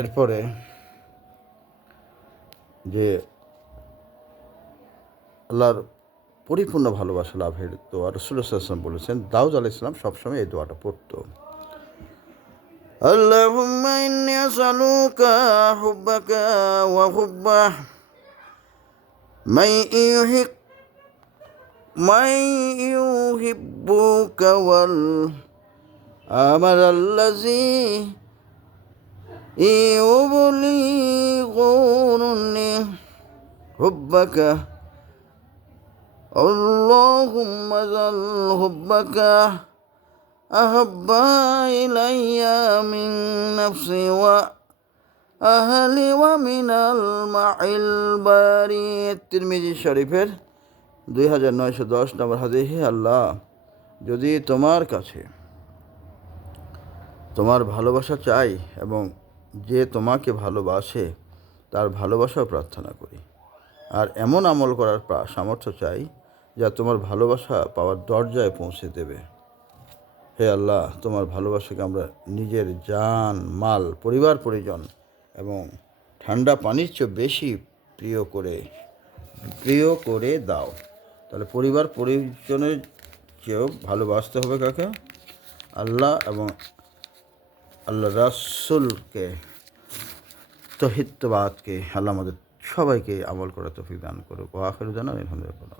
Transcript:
এরপরে যে আল্লাহর পরিপূর্ণ ভালোবাসা লাভের দোয়া রাসূলুল্লাহ সাল্লাল্লাহু আলাইহি ওয়াসাল্লাম বলেছেন, দাউদ আলাইহিস সালাম সবসময় এই দোয়াটা পড়ত। আল্লাহুম্মা ইন্নী আসআলুকা হুব্বাকা ওয়া হুব্বা মান ইউহিব্বুকা ওয়াল আমাল আল্লাযী ইউবলিগুনি হুব্বাকা আল্লাহুম্মা জাল হুব্বাকা আহাব্বা ইলাইয়া মিন নাফসি ওয়া আহলি ওয়া মিনাল মাইল বারি। তিরমিজি শরীফের 2910 নম্বর হাদিস। হে আল্লাহ, যদি তোমার কাছে তোমার ভালোবাসা চাই এবং যে তোমাকে ভালোবাসে তার ভালোবাসাও প্রার্থনা করি, আর এমন আমল করার সামর্থ্য চাই যা তোমার ভালোবাসা পাওয়ার দরজায় পৌঁছে দেবে। হে আল্লাহ, তোমার ভালোবাসাকে আমরা নিজের জান, মাল, পরিবার পরিজন এবং ঠান্ডা পানির চেয়ে বেশি প্রিয় করে দাও। তাহলে পরিবার পরিজনের চেয়েও ভালোবাসতে হবে কাকে? আল্লাহ এবং আল্লাহ রাসূলকে, তৌহিদবাদকে। আল্লাহ আমাদের সবাইকে আমল করার তৌফিক দান করুক। ওয়া আখিরু দাওয়ানা আলহামদুলিল্লাহ।